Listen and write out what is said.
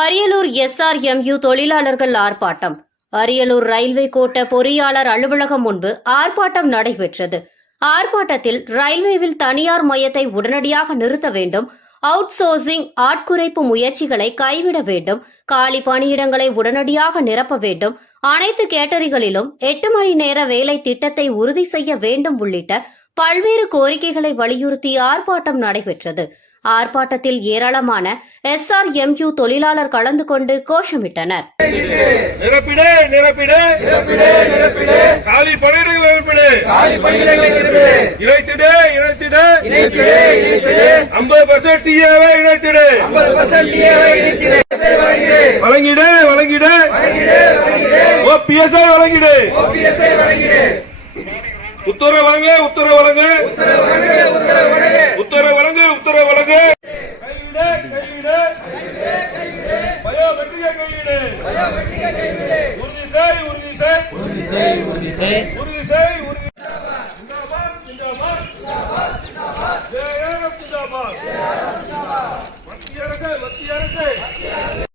Ariyalur SRMU தொழிலாளர்கள் ஆர்ப்பாட்டம். Ariyalur railway கோட்ட பொறியாளர் அலுவலகம் முன்பு ஆர்ப்பாட்டம் நடைபெற்றது. ஆர்ப்பாட்டத்தில் ரயில்வேவில் தனியார் மையத்தை உடனடியாக நிறுத்த வேண்டும் அவுட் சோர்சிங் ஆட்குறைப்பு முயற்சிகளை கைவிட வேண்டும் காலி பணியிடங்களை உடனடியாக நிரப்ப வேண்டும் அனைத்து கேட்டரிகளிலும் எட்டு மணி நேர வேலை திட்டத்தை உறுதி செய்ய வேண்டும் உள்ளிட்ட பல்வேறு கோரிக்கைகளை வலியுறுத்தி ஆர்ப்பாட்டம் நடைபெற்றது. ஆர்ப்பாட்டத்தில் ஏராளமான எஸ்ஆர்எம்யூ தொழிலாளர் கலந்து கொண்டு கோஷமிட்டனர். நிரப்பிடு நிரப்பிடு நிரப்பிடு காலி பணியிடங்கள் நிரப்பிடு. காலி பணியிடங்களை நிரப்பிடு. இணைத்திடு இணைத்திடு. இணைத்திடு இணைத்திடு. ஐம்பது பர்சன்ட் டிஏவை இணைத்திடு. ஐம்பது பர்சன்ட் டிஏவை இணைத்திடு. இசை வழங்கிடு வழங்கிடு. ஓபிஎஸ்ஐ வழங்கிடு. உத்தரவு வழங்கு. உத்தரவு வழங்கு உத்தரவு வழங்கு. உத்தரவு வழங்கு உத்தரவு உறுதி செய் உறுதி செய் உறுதி செய்